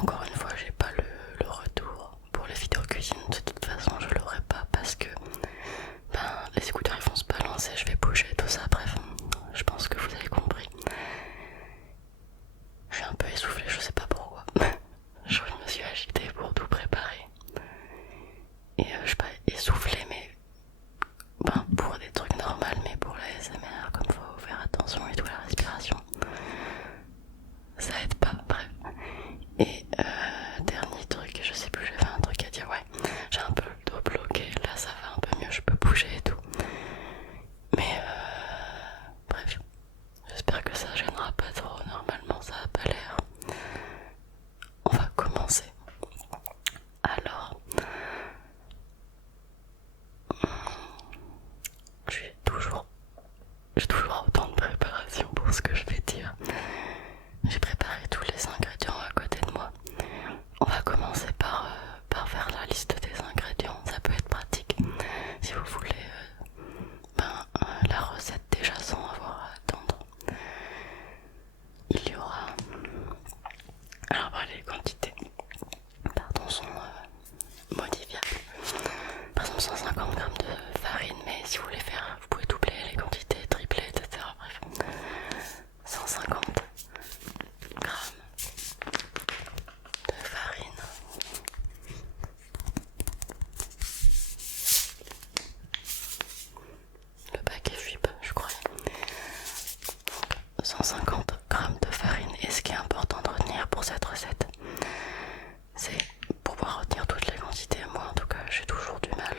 encore une fois, j'ai pas le retour pour les vidéos cuisine. De toute façon, je l'aurai pas parce que les écouteurs ils vont se balancer, je vais bouger tout ça. Bref, je pense que vous avez compris. Je suis un peu essoufflée, je sais pas pourquoi. Je me suis agitée pour tout préparer. Et je suis pas essoufflée, mais pour des trucs normaux, mais pour la SMR, comme faut faire attention et tout, la respiration, ça aide pas. Bref. Et dernier truc, je sais plus, j'avais un truc à dire, ouais. J'ai un peu le dos bloqué, là ça va un peu mieux, je peux bouger et tout. Mais bref, j'espère que ça gênera pas trop, normalement ça a pas l'air. On va commencer. Alors, j'ai toujours autant de préparation pour ce que je vais dire. J'ai préparé tous les ingrédients à côté de moi. On va commencer par faire la liste des ingrédients, ça peut être pratique si vous voulez la recette déjà sans avoir à attendre. Il y aura... Alors les quantités sont modifiables. Par exemple 150 g de farine, mais si vous voulez faire, vous pouvez doubler les quantités, tripler, etc. Bref, 150 g de farine, le paquet FUIP, je crois. 150 g de farine. Et ce qui est important de retenir pour cette recette, c'est pouvoir retenir toutes les quantités. Moi en tout cas j'ai toujours du mal,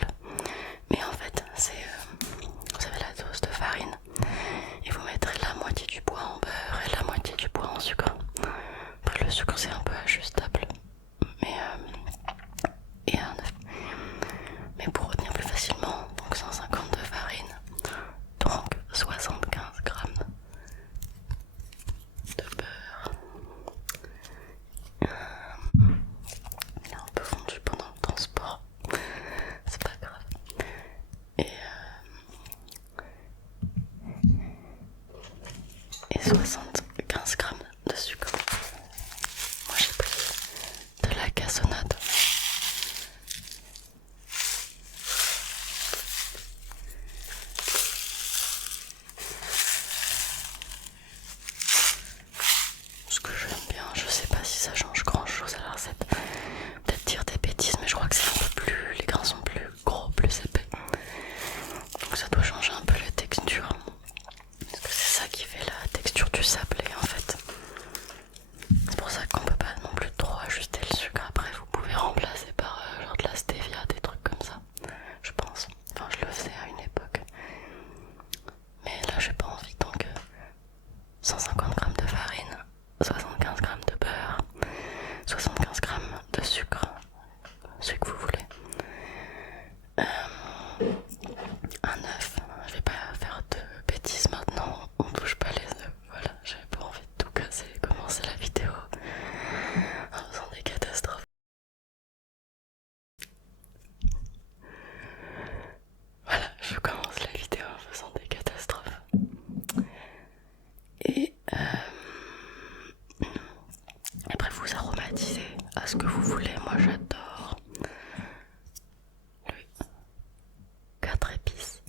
mais en fait c'est vous avez la dose de farine et vous mettrez la moitié du poids en beurre et la moitié du poids en sucre. Après, le sucre c'est un peu ajustable, mais et un œuf. Mais pour retenir plus facilement, donc 150 de farine, donc 75 g de beurre. Il a un peu fondu pendant le transport, c'est pas grave. Et 75 g de sucre. Moi j'ai pris de la cassonade. Ce que j'aime bien, je sais pas si ça change grand chose à la recette. Peut-être dire des bêtises, mais je crois que c'est un peu plus. Les grains sont plus gros, plus épais. Donc ça doit changer un peu la texture. Parce que c'est ça qui fait la texture du sablé en fait. C'est pour ça qu'on peut pas non plus trop ajuster le sucre. Après vous pouvez remplacer par genre de la stevia, des trucs comme ça. Je pense. Enfin je le faisais à une époque. Mais là j'ai pas envie, donc 150 g de farine, 75 g de beurre, 75 g de sucre, ce que vous voulez. Un œuf, je vais pas faire de bêtises maintenant, on touche pas les œufs, voilà, j'avais pas envie de tout casser, commencer la vidéo en faisant des catastrophes. Voilà, je commence la vidéo en faisant des catastrophes. Et après vous aromatisez à ce que vous voulez, moi j'adore le 4 épices.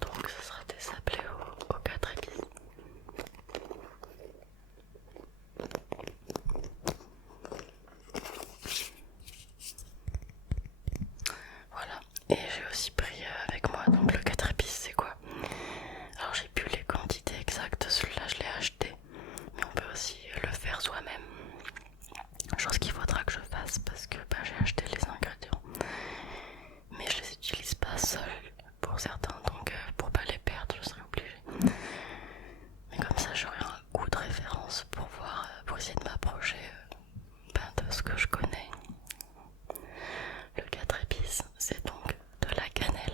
Donc ce sera des sablés aux 4 épices. Voilà, et j'ai aussi pris avec moi donc le 4 épices, c'est quoi? Alors j'ai plus les quantités exactes, celui-là je l'ai acheté, mais on peut aussi le faire soi-même. Chose qu'il faudra que je fasse parce que j'ai acheté les ingrédients, mais je les utilise pas seuls pour certains, donc pour pas les perdre je serai obligée. Mais comme ça j'aurai un goût de référence pour voir, pour essayer de m'approcher de ce que je connais. Le 4 épices, c'est donc de la cannelle.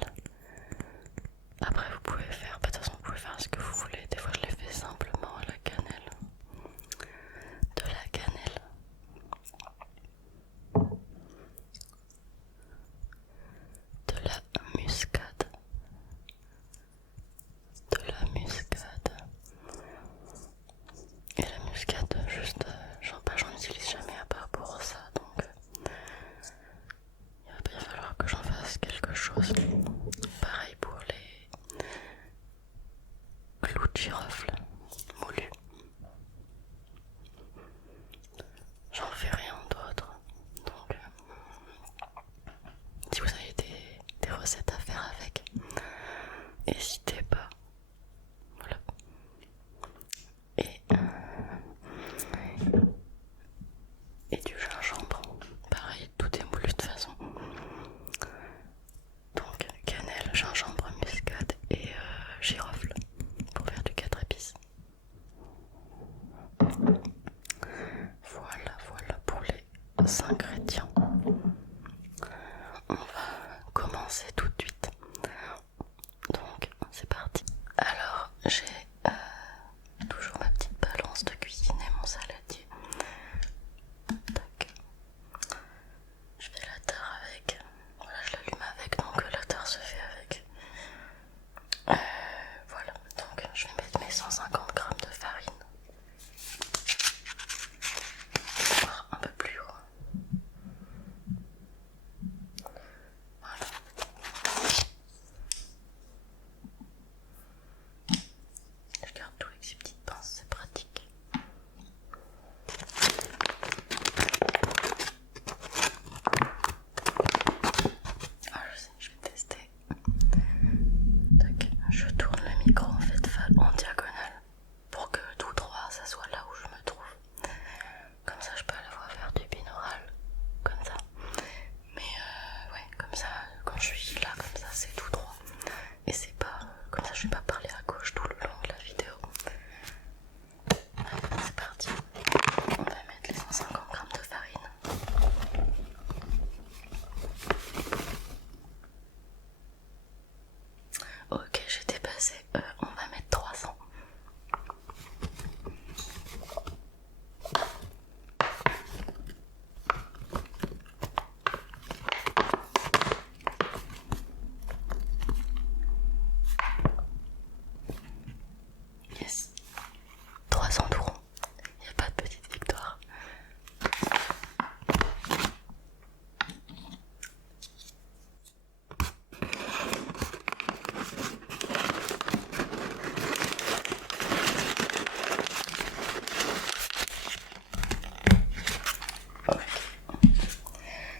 recettes à faire avec. N'hésitez pas. Voilà. Et du gingembre. Pareil, tout est moulu de toute façon. Donc cannelle, gingembre, muscade et girofle pour faire du 4 épices. Voilà pour les ingrédients. On va commencer tout de suite. Donc c'est parti. Alors j'ai toujours ma petite balance de cuisine et mon saladier. Tac. Je fais la tare avec. Voilà, je l'allume avec, donc la tare se fait avec. Voilà, donc je vais mettre mes 150 g de farine. Voire un peu plus haut. Voilà. Je garde tout avec ces petites pinces, c'est pratique. Ah, je sais, je vais tester. Tac, je tourne le micro en fait en diagonale pour que tout droit ça soit là où je me trouve. Comme ça je peux à la fois faire du binaural, comme ça. Mais ouais, comme ça, quand je suis là, comme ça c'est tout droit. Et c'est pas comme ça, je vais pas parler à gauche tout le long de la vidéo. Allez, c'est parti. On va mettre les 150 g de farine. Ok, j'ai dépassé. On va mettre 300. Yes. 300 tout rond. Il n'y a pas de petite victoire. Ok.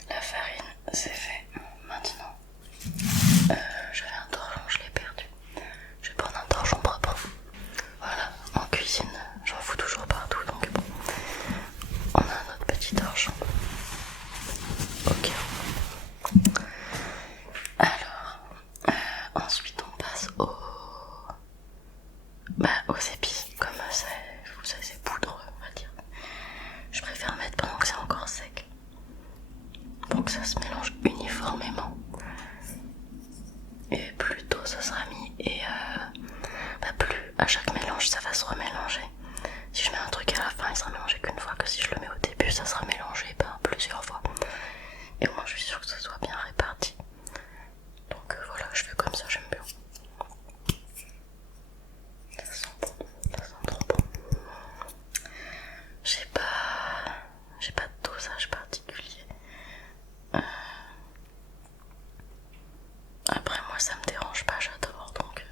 La farine, c'est fait. Maintenant, j'avais un torchon, je l'ai perdu. Je vais prendre un torchon propre. Voilà, en cuisine, j'en fous toujours partout, donc bon. On a notre petit torchon. Ok. Alors, ensuite on passe aux épices. Comme c'est poudre, on va dire. Je préfère mettre pendant que c'est encore sec, pour que ça se mélange uniformément. Et plus tôt ça sera mis, et plus à chaque mélange ça va se remélanger. Si je mets un truc à la fin, il sera mélangé qu'une fois, que si je le mets au début, ça sera mélangé plusieurs fois. Et au moins je suis sûre que ça soit bien réparti. Donc voilà, je fais comme ça, j'aime bien. Ça sent bon, ça sent trop bon. J'ai pas de dosage particulier. Après moi ça me dérange pas, j'adore, donc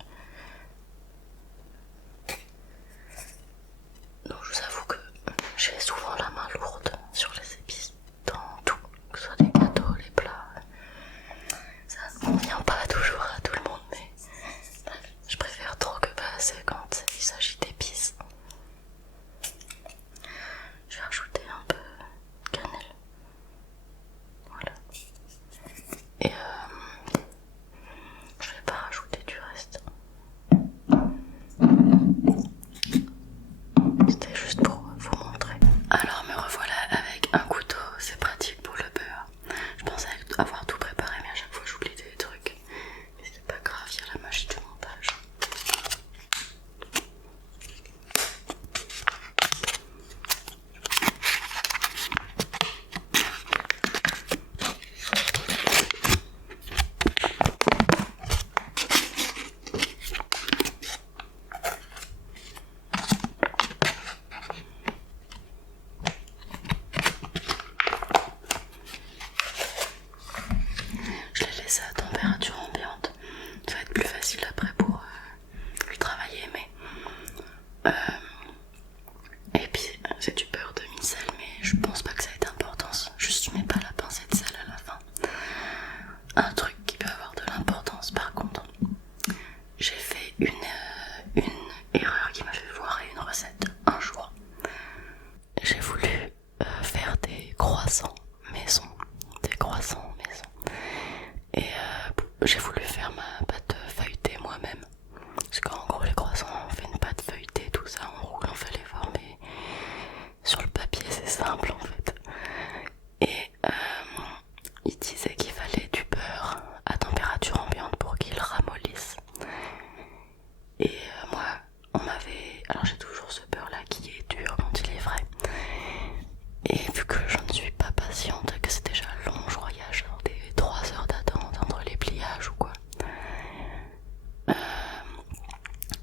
j'ai voulu faire ma pâte feuilletée moi-même. Parce qu'en gros les croissants on fait une pâte feuilletée, tout ça, on roule, on fait l'effort, mais sur le papier c'est simple en fait. Et il disait qu'il fallait du beurre à température ambiante pour qu'il ramollisse. Et moi on m'avait... Alors j'ai toujours ce beurre là qui est dur quand il est frais. Et vu que je ne suis pas patiente, que c'est déjà long, je crois qu'il y a genre des 3 heures d'attente entre les pliages ou quoi.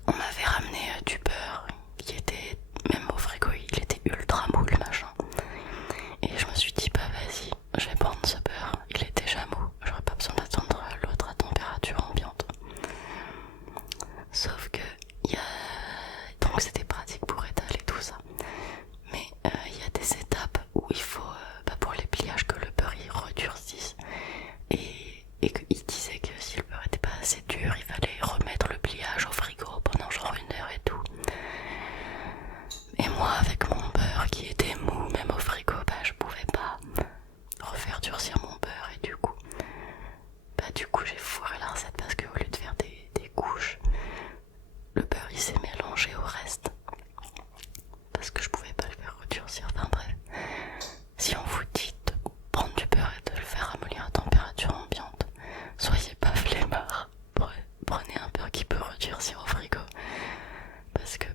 On m'avait ramené du beurre qui était, même au frigo, il était ultra mou le machin. Et je me suis dit, bah vas-y, je vais prendre ce beurre, il est déjà mou, j'aurais pas besoin d'attendre l'autre à température ambiante. Sauf que, donc c'était pratique pour étaler tout ça. Mais il y a des étapes où il faut, pour les pliages, que le beurre il redurcisse. Et qu'il disait que si le beurre était pas assez dur, il fallait remettre le pliage au frigo pendant genre 1 heure et tout. Et moi avec mon beurre qui était mou, même au frigo, je pouvais pas refaire durcir mon beurre. Et du coup j'ai foiré la recette parce qu'au lieu de faire des couches, le beurre il s'est mélangé au reste. Parce que je pouvais pas le faire redurcir, enfin bref. Si on vous dit de prendre du beurre et de le faire ramollir à température ambiante, soyez pas flemmard, prenez un beurre qui peut redurcir au frigo, parce que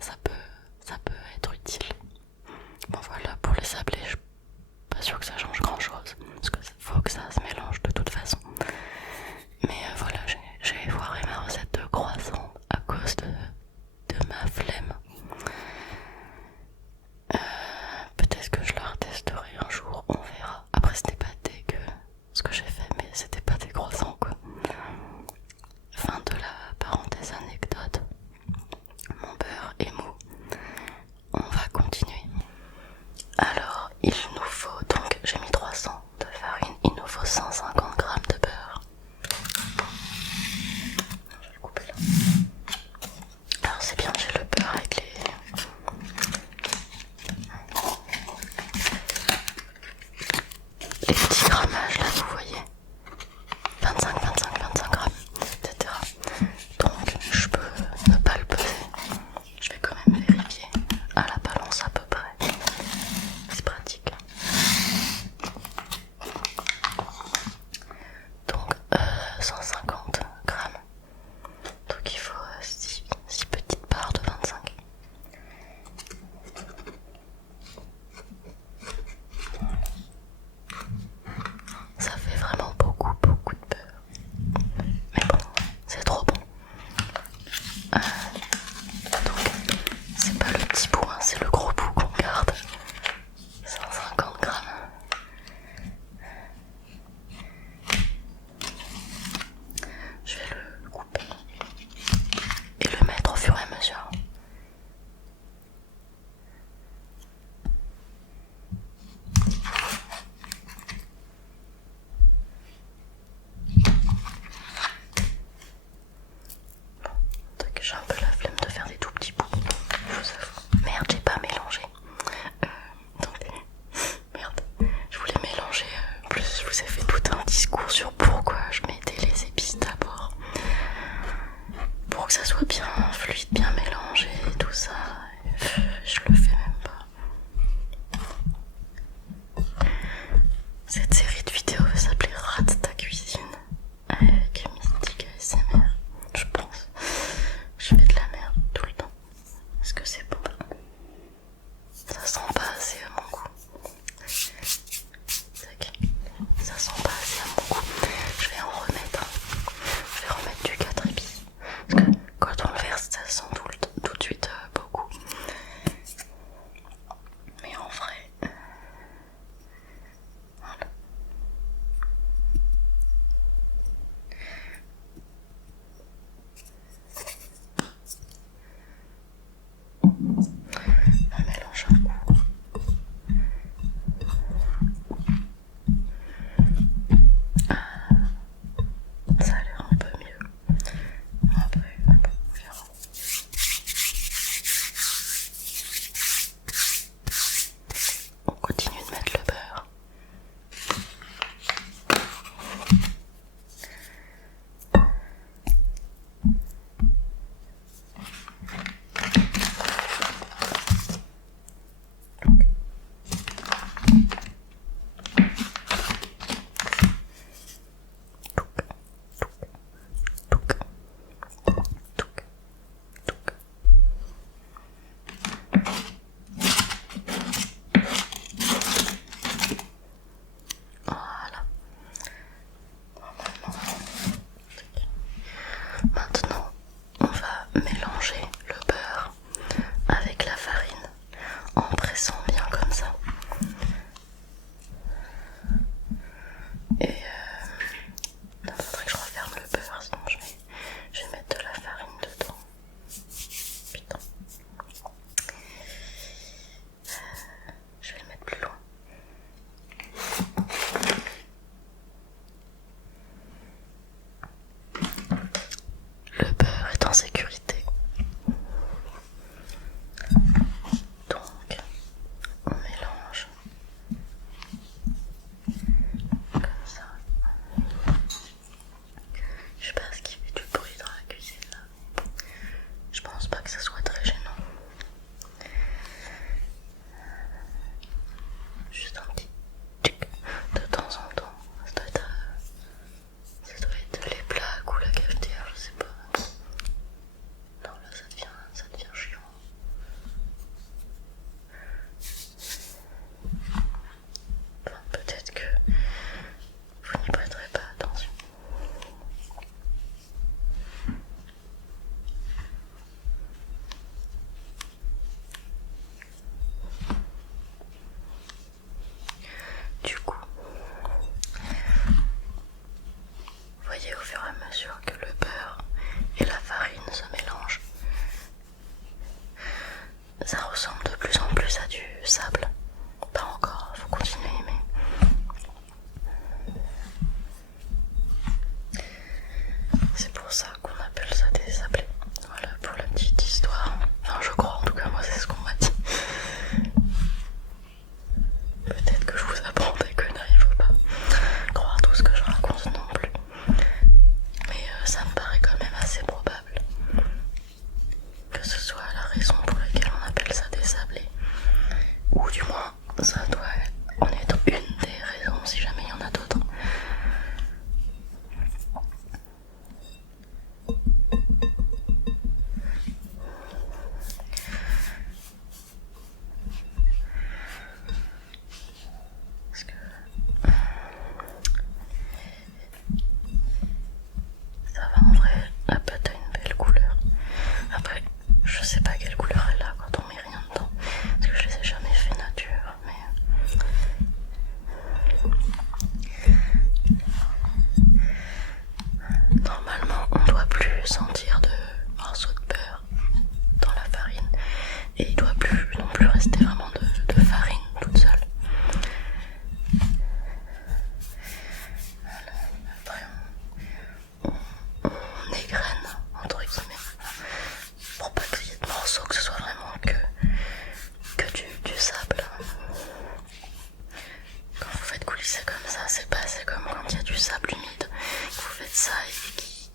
ça peut être utile. Bon voilà, pour les sablés, je suis pas sûre que ça change grand chose, parce que faut que ça se mélange de toute façon. Mais voilà, j'ai foiré ma recette de croissant à cause de ma flemme. Peut-être que je la retesterai un jour, on verra. Après c'était pas dégueu ce que j'ai fait, mais c'était pas des croissants quoi. Fin de la parenthèse anecdote. Mon beurre est mou. On va continuer. Alors il nous faut, donc j'ai mis 300 de farine, il nous faut 150 g de beurre. Je vais le couper là. Alors c'est bien, j'ai le beurre avec les petits grammages là, vous voyez, 25 grammes, etc. Donc je peux ne pas le peser, je vais quand même vérifier à la balance à peu près, c'est pratique. Donc 150 grammes, donc il faut 6 petites barres de 25. Ça fait vraiment beaucoup de beurre. Mais bon, c'est trop bon. Donc, c'est pas le petit bout, hein, c'est le gros bout qu'on garde. 150 grammes. Je vais le couper et le mettre au fur et à mesure. J'ai un peu la flemme de faire des tout petits bouts, je vous avoue. Merde, j'ai pas mélangé. Merde, je voulais mélanger. Plus je vous ai fait tout un discours sur pourquoi je mettais les épices d'abord. Pour que ça soit bien fluide, bien mélangé et tout ça. Je le fais même pas. Cette série de vidéos va s'appeler Rate ta cuisine avec Mystique ASMR, je pense. Je fais de la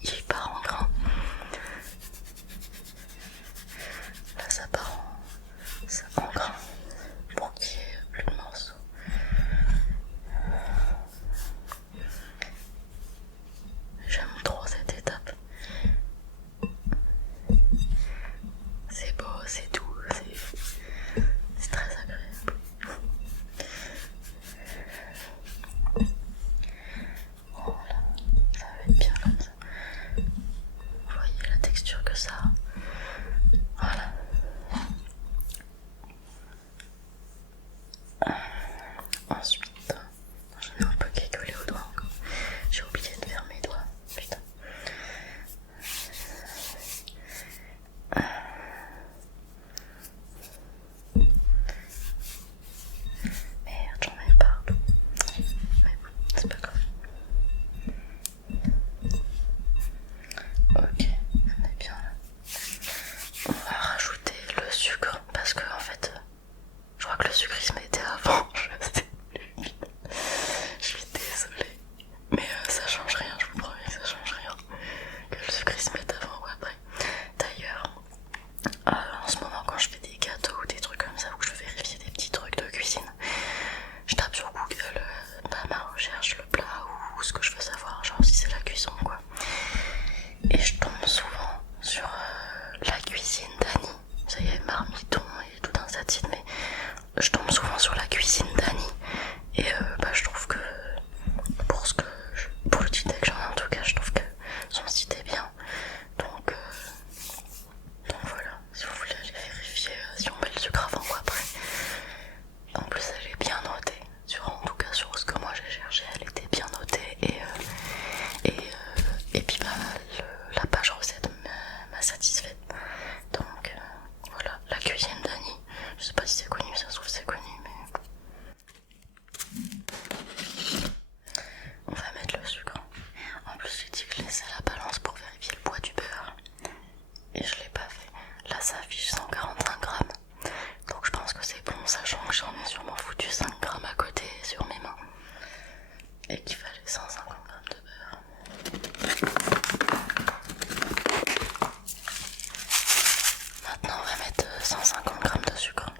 qui part en grain. Là ça part en grain pour qu'il n'y ait plus de morceaux. J'aime trop cette étape. C'est beau, c'est doux, c'est très agréable. Voilà, ça va être bien comme ça. Vous voyez la texture que ça a. Voilà. Ensuite, j'en ai un peu qui est collé au doigt encore. J'ai oublié de faire mes doigts. Putain. Merde, j'en ai partout. Mais bon, c'est pas grave. Ok, on est bien là. On va rajouter le sucre parce que en fait, je crois que le sucre il se mettait avant. Je sais plus. Je suis désolée. Mais ça change rien, je vous promets que ça change rien. Que le sucre il se mette avant ou après. D'ailleurs, en ce moment quand je fais des gâteaux ou des trucs comme ça, ou que je veux vérifier des petits trucs de cuisine, je tape sur Google ma recherche, le plat ou ce que je veux savoir, genre si c'est la cuisson quoi. Et je tombe souvent sur la cuisine d'Annie. Ça y est, marmiton et tout un tas de sites, mais je tombe souvent sur la cuisine d'Annie. Et je trouve que pour le petit déj en tout cas, je trouve que son site est bien. Donc voilà, si vous voulez aller vérifier si on met le sucre avant ou après. En plus elle est bien notée, en tout cas sur ce que moi j'ai cherché, elle était bien notée et puis la page recette m'a satisfaite. Donc voilà, la cuisine d'Annie, je sais pas si c'est connu, ça se trouve c'est connu, mais on va mettre le sucre. En plus j'ai dit que je laissais la balance pour vérifier le poids du beurre et je l'ai pas fait. Là ça affiche 145 grammes, donc je pense que c'est bon, sachant que j'en ai sûrement foutu 5 grammes à côté sur mes mains et qu'il fallait 150 grammes de beurre. Maintenant on va mettre 150 grammes de sucre.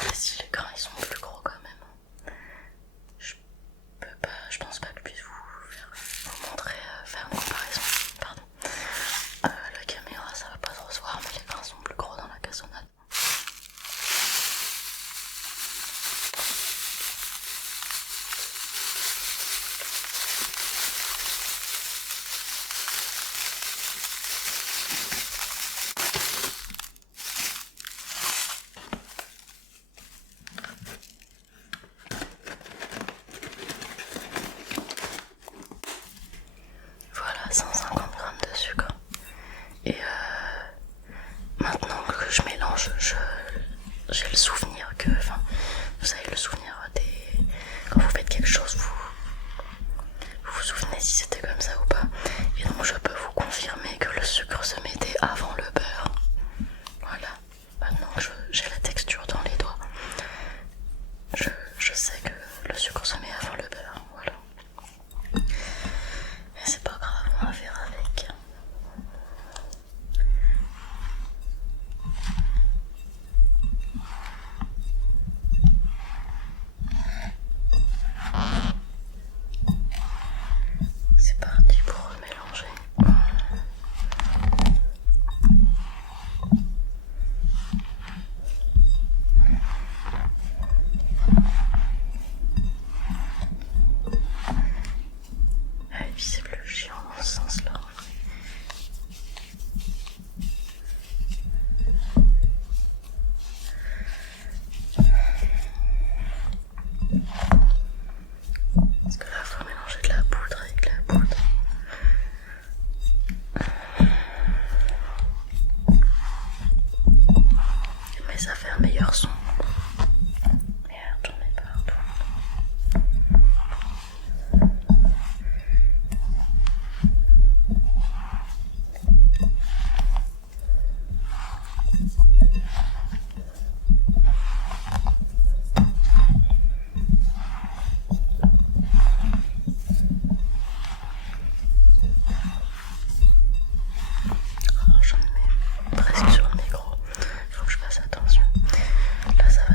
Et si les grains ils sont plus gros quand même, je pense pas que je puisse vous montrer, faire une comparaison. Pardon. La caméra ça va pas trop se voir, mais les grains sont plus gros dans la cassonade. Voilà, 150 grammes de sucre. Et maintenant que je mélange, j'ai le souvenir que, vous savez, le souvenir quand vous faites quelque chose, vous vous souvenez si c'était comme ça ou pas. Et donc je peux vous confirmer que le sucre se mettait avant le beurre. Voilà, maintenant que j'ai la texture dans les doigts, je sais que le sucre se met avant le beurre. Voilà. Mais c'est pas grave, on va faire avec. C'est parti pour mélanger.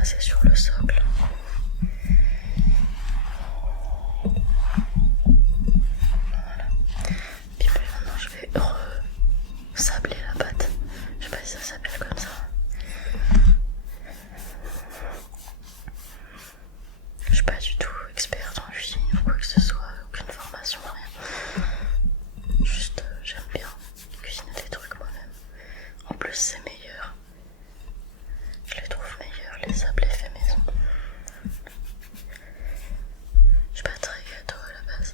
passer sur le socle. Voilà. Puis maintenant je vais sabler la pâte. Je sais pas si ça s'appelle comme ça. Je suis pas du tout experte en cuisine ou quoi que ce soit, aucune formation, rien. Juste j'aime bien cuisiner des trucs moi-même. En plus c'est meilleur. Je les trouve meilleurs, les sablés faits maison. Je suis pas très gâteau à la base,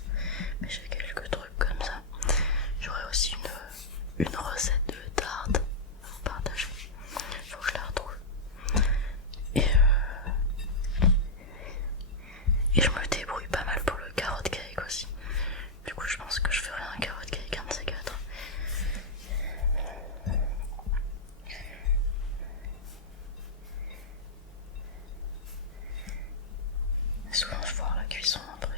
mais j'ai quelques trucs comme ça. J'aurais aussi une recette de tarte à vous partager. Faut que je la retrouve. Et je me débrouille pas mal pour le carotte cake aussi. Du coup je pense que je ferai un carotte cake, un de ces quatre. Souvent je vois la cuisson après.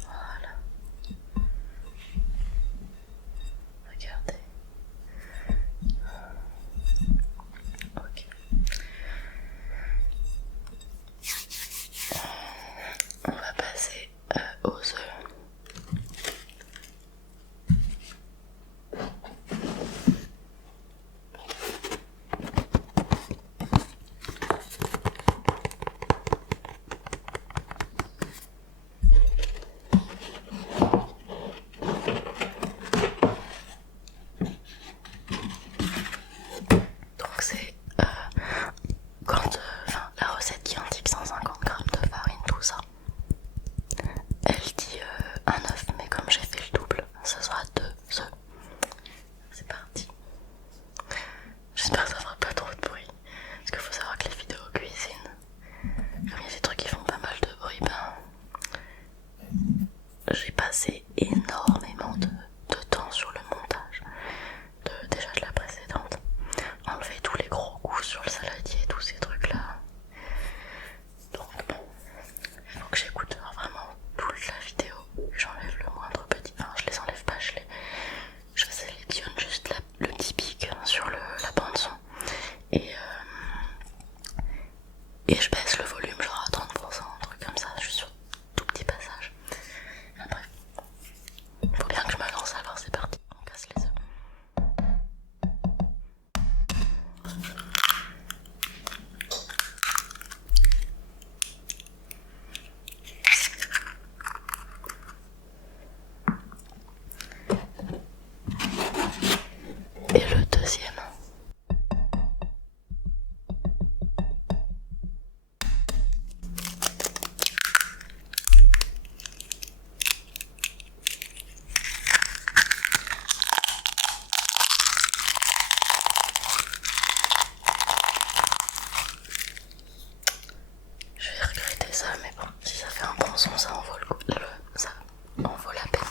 Voilà. Regardez. Ok. On va passer aux œufs. Donc c'est quand la recette qui indique 150 g de farine, tout ça, elle dit un œuf, mais comme j'ai fait le double, ça sera 2 œufs. C'est parti. J'espère que ça fera pas trop de bruit, parce qu'il faut savoir que les vidéos cuisine, comme il y a des trucs qui font pas mal de bruit, j'ai passé énormément de temps sur le montage déjà de la précédente. Enlever tous les gros coups sur le saladier, tous ces trucs là. Donc bon, il faut que j'écoute vraiment toute la vidéo, que j'enlève le moindre petit. Enfin, je les enlève pas, je sélectionne juste le typique sur la bande son et je baisse le volume genre à 30%, un truc comme ça, juste sur tout petit passage. Enfin, bref, faut bien que je me lance, alors c'est parti, on casse les œufs. Et le deuxième. Je vais regretter ça, mais bon, si ça fait un bon son, ça en vaut le coup. Ça en vaut la peine.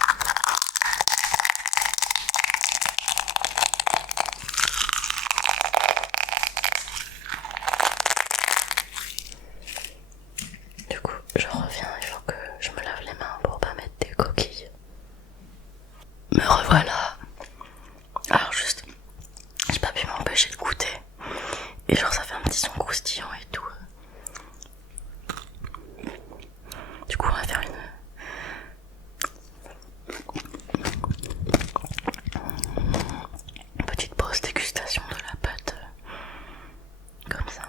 Du coup, je reviens, il faut que je me lave les mains pour pas mettre des coquilles. Me revoilà. Alors juste, j'ai pas pu m'empêcher de goûter. Et genre ça fait un petit son croustillant et tout. Du coup on va faire une petite pause dégustation de la pâte. Comme ça.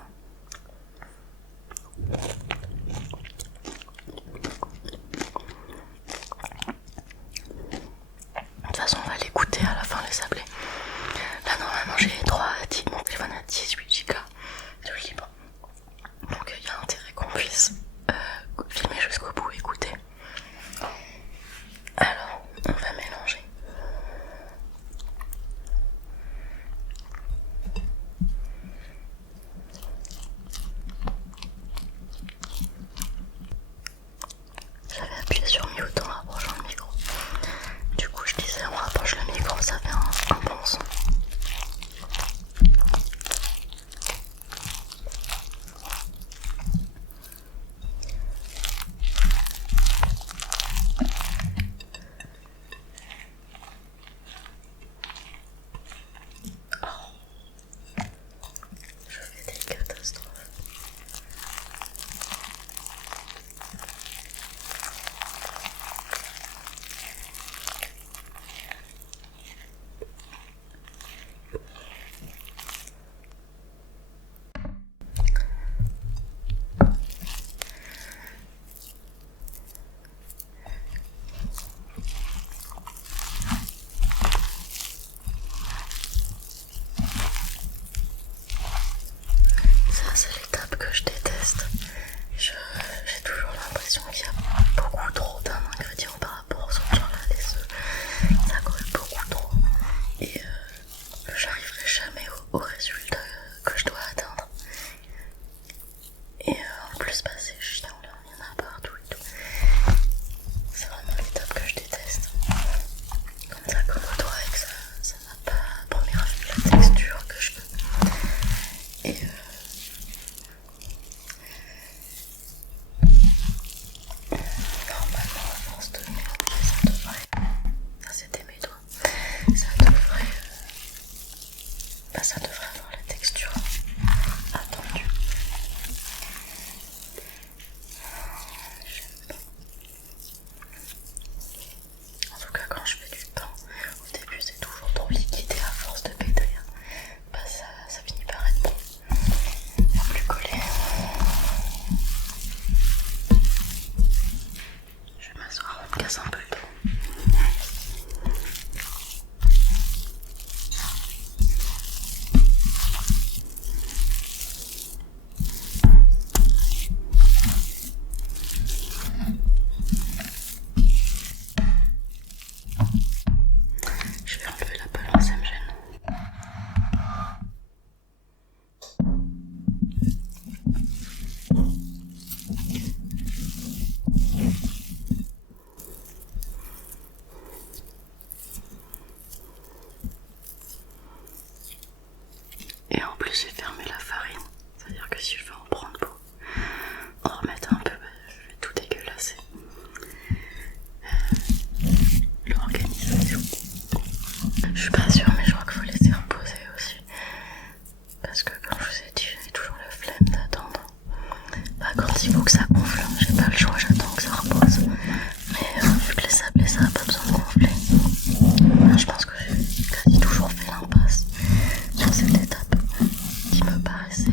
au résultat que je dois atteindre. Et en plus bah c'est chiant là, il y en a partout et tout. C'est vraiment l'étape que je déteste. Comme ça comme au doigt et que ça va pas premier vue la texture que je veux. Et normalement à force de mélanger ça devrait... Ça c'était mes doigts. Ça devrait avoir la texture attendue. En tout cas quand je fais du pain, au début c'est toujours trop liquide et à force de pétrir, bah ça finit par être bon. Ça va plus coller. Je vais m'asseoir, on me casse un peu le dos. Je vais enlever la balance, ça me gêne. Et en plus j'ai fermé la farine, c'est-à-dire que si je veux en prendre pour en remettre un peu, bah, je vais tout dégueulasser. L'organisation. Je suis pas sûre mais je crois qu'il faut laisser reposer aussi. Parce que comme je vous ai dit, j'avais toujours la flemme d'attendre. Bah quand il faut que ça gonfle, j'ai pas le choix, j'attends que ça repose. Mais vu que les sablés ça a pas besoin de gonfler, bah, je pense que j'ai quasi toujours fait l'impasse sur cette étape qui me paraissait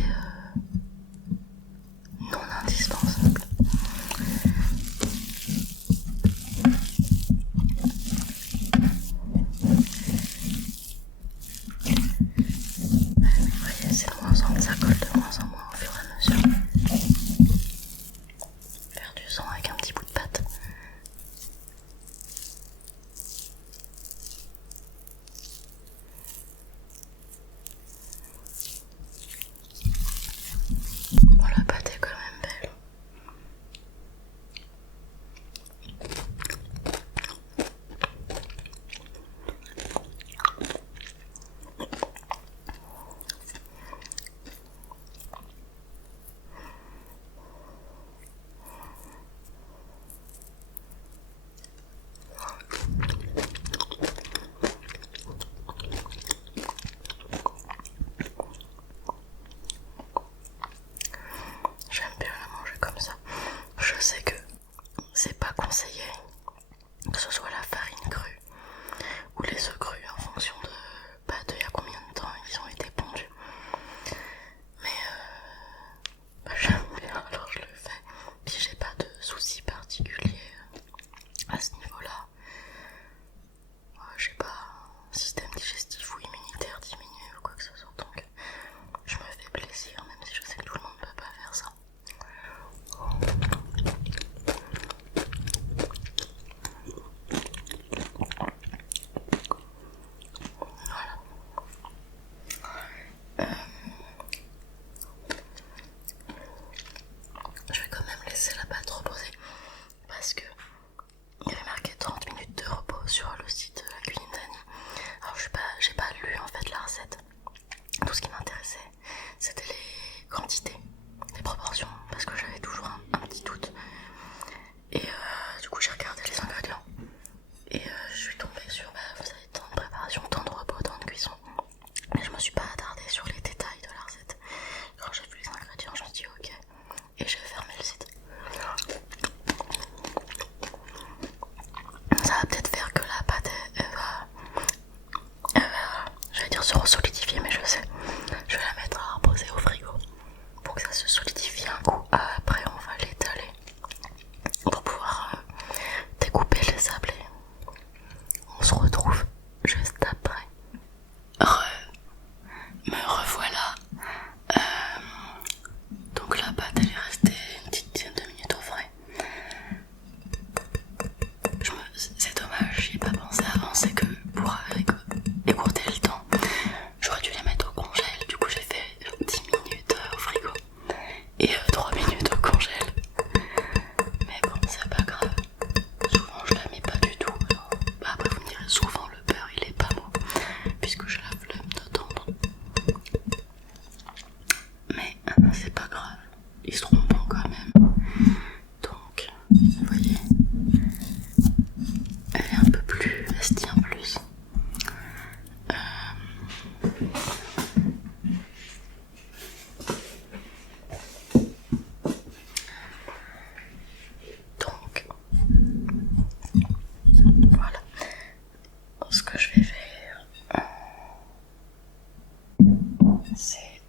c'est...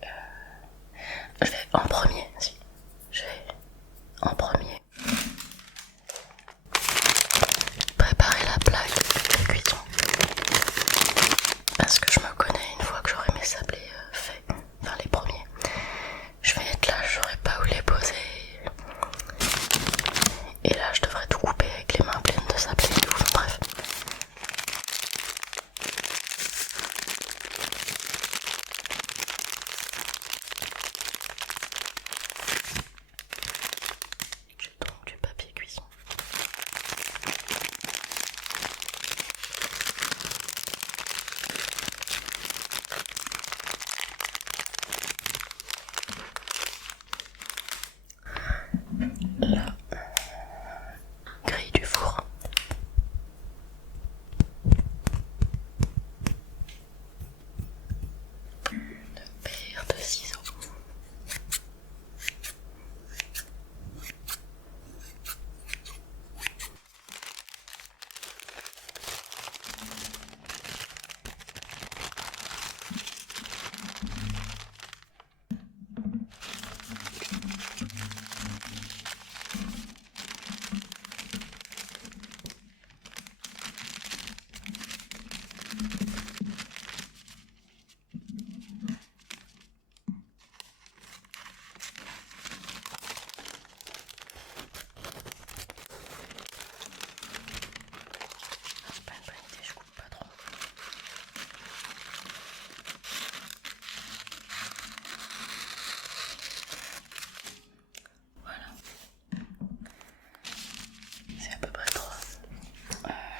Je vais en premier, si. Je vais en premier préparer la plaque de cuisson. Parce que je me connais, une fois que j'aurai mes sablés faits, enfin les premiers, je vais être là, je saurai pas où les poser. Et là, je devrais tout couper avec les mains pleines de sablés et tout, bref. J'ai donc du papier cuisson. La grille du four. Une paire de ciseaux. Pas une bonne idée, je coupe pas trop. Voilà. C'est à peu près trop.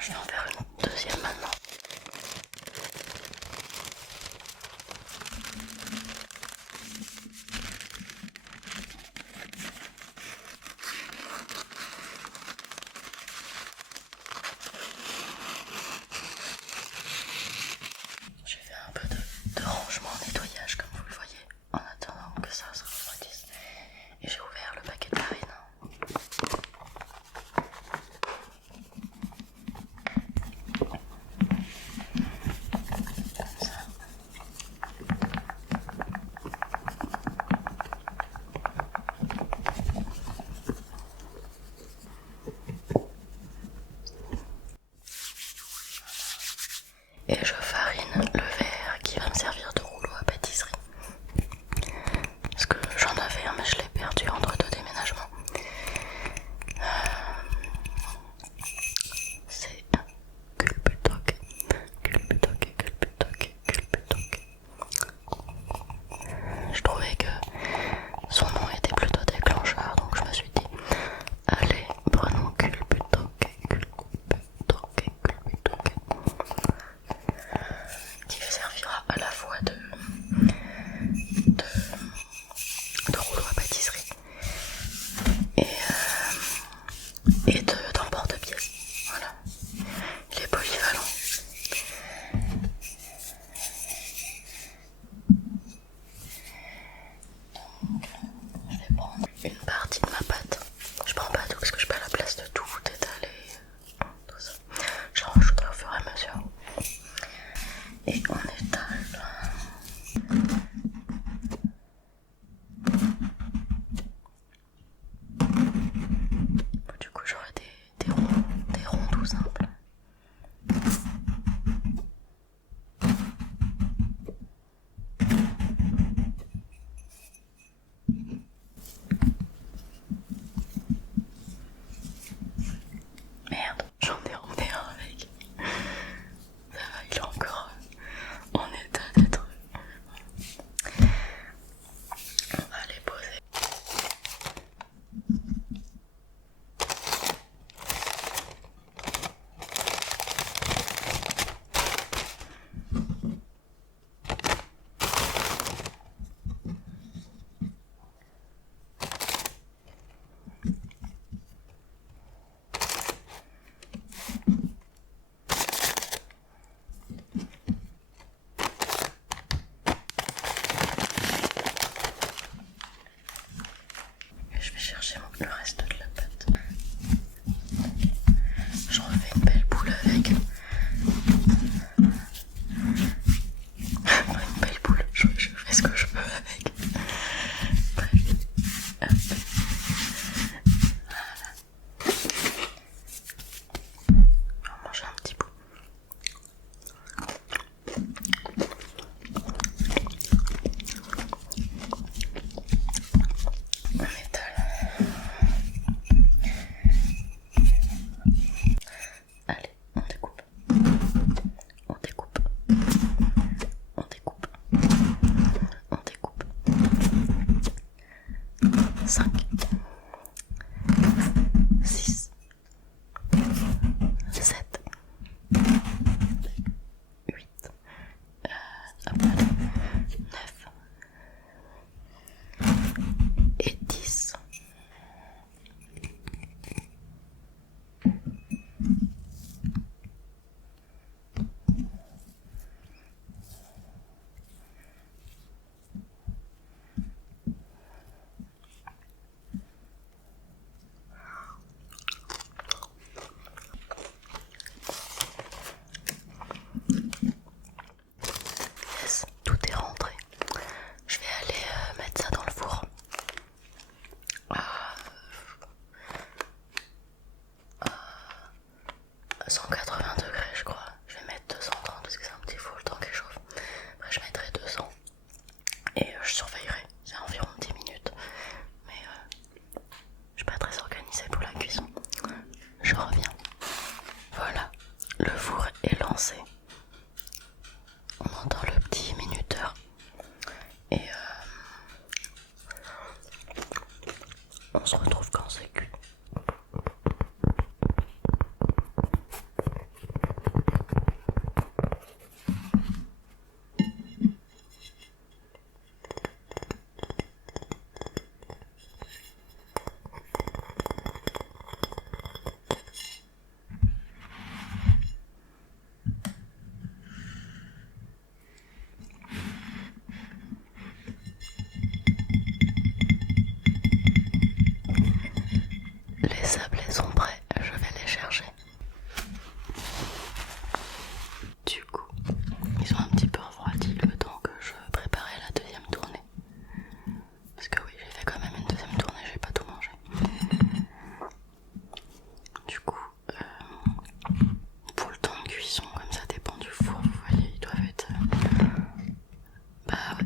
Je vais en faire une deuxième maintenant. J'ai fait un peu de rangement, nettoyage comme vous le voyez, en attendant que ça se refroidisse. Et j'ai ouvert le paquet de farine. Comme ça. Et je farine le verre qui va me servir de rouleau à pâtisserie. Parce que j'en avais un mais je l'ai perdu entre deux déménagements. C'est Culbutoc, Culbutoc, Culbutoc, Culbutoc. Je trouvais que son nom était plutôt déclencheur, donc je me suis dit allez, prenons Culbutoc, Culbutoc, Culbutoc, qui servira à la fois de rouleau à pâtisserie et d'emporte-pied. Voilà, il est polyvalent. Je vais prendre une partie de ma pâte. Je prends pas tout parce que je n'ai pas la place de tout étaler, tout ça. Je rajouterai au fur et à mesure. Et on étale.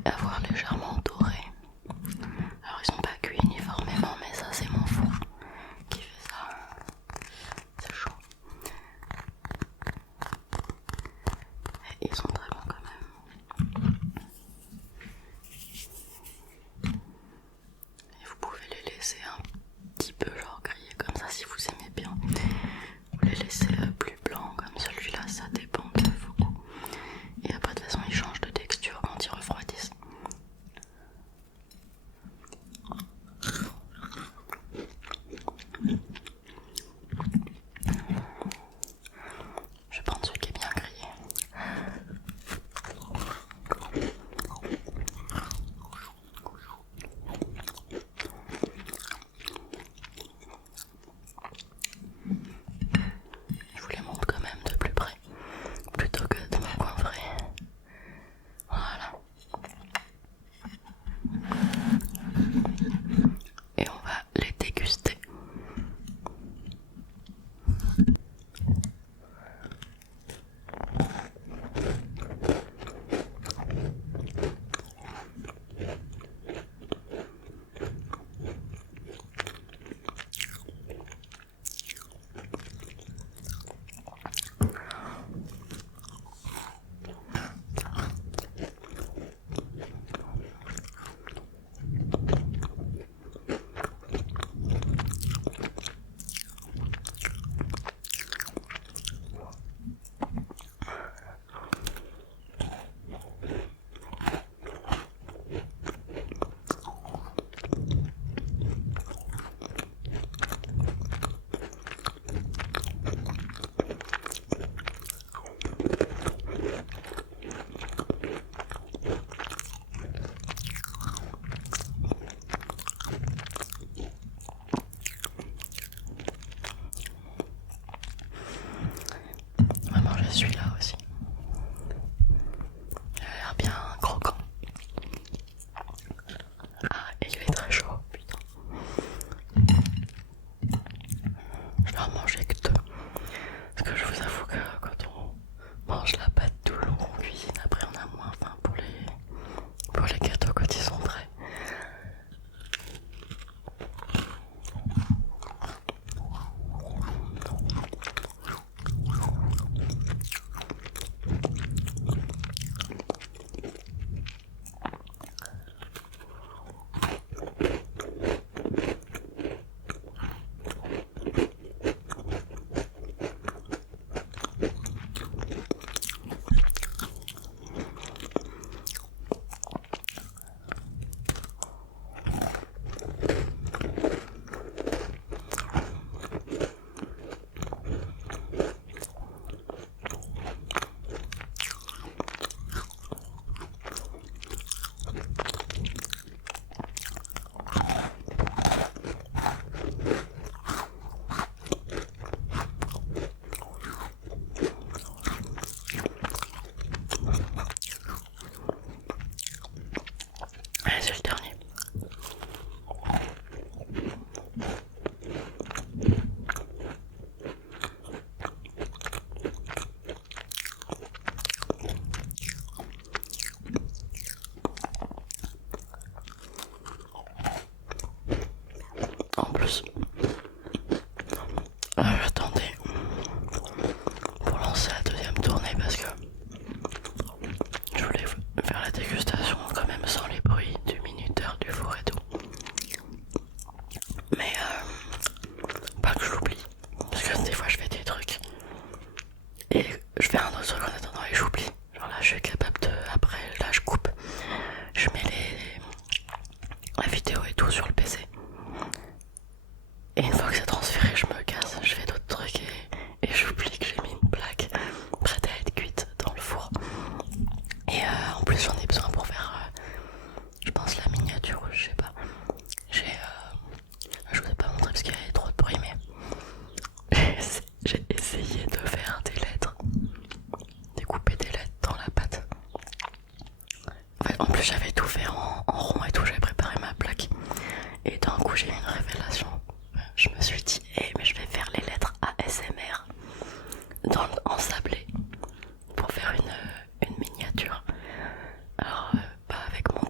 avoir légèrement doré. Alors ils sont pas cuits uniformément, mais ça c'est mon four qui fait ça. C'est chaud. Et ils sont très bons quand même. Et vous pouvez les laisser un petit peu genre griller comme ça si vous aimez bien. Vous les laissez plus blancs comme celui-là, ça dépend de vos goûts. Et après de toute façon ils changent de texture quand ils refroidissent. Je vais prendre celui qui est bien grillé. Je vous les montre quand même de plus près, plutôt que de m'encombrer. Voilà. Et on va les déguster. On va manger celui-là aussi. Il a l'air bien croquant. Ah, et il est très chaud, putain. Je vais en manger que deux. Parce que je vous avoue que quand on mange la pâte tout le long qu'on cuisine, après on a moins faim pour les gâteaux quand ils sont prêts. Allez, c'est le dernier. En plus, j'attendais pour lancer la deuxième tournée parce que je voulais faire la dégustation quand même sans les bruits du minuteur, du four et tout. Mais pas que je l'oublie, parce que des fois je fais des trucs et je fais un autre truc en attendant et j'oublie. Genre là je suis capable de, après là je coupe, je mets la vidéo et tout sur le PC. Et une fois que c'est transféré, je me casse, je fais d'autres trucs et j'oublie que j'ai mis une plaque prête à être cuite dans le four. Et en plus j'en ai besoin pour faire, je pense, la miniature, je sais pas. Je vous ai pas montré parce qu'il y avait trop de bruit, mais j'ai essayé de faire des lettres, découper des lettres dans la pâte. En plus j'avais tout fait en rond et tout, j'avais préparé ma plaque. Et d'un coup j'ai eu une révélation. Je me suis dit, mais je vais faire les lettres ASMR en sablé pour faire une miniature. Alors pas avec mon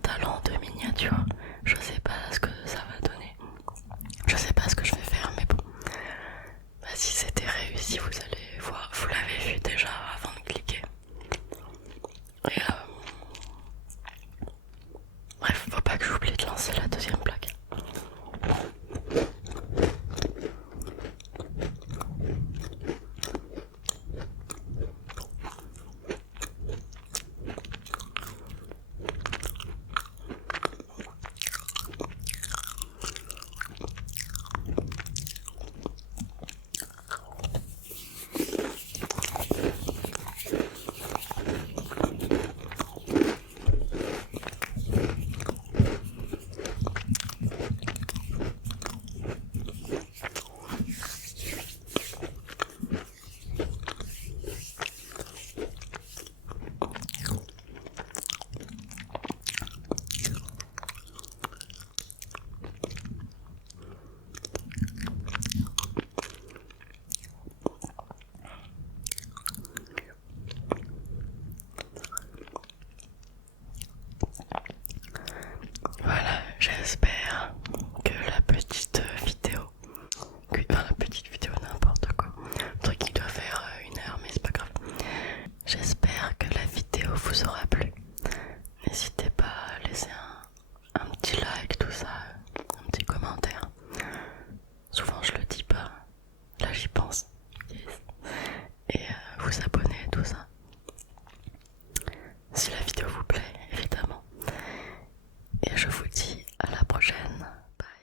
vous abonner.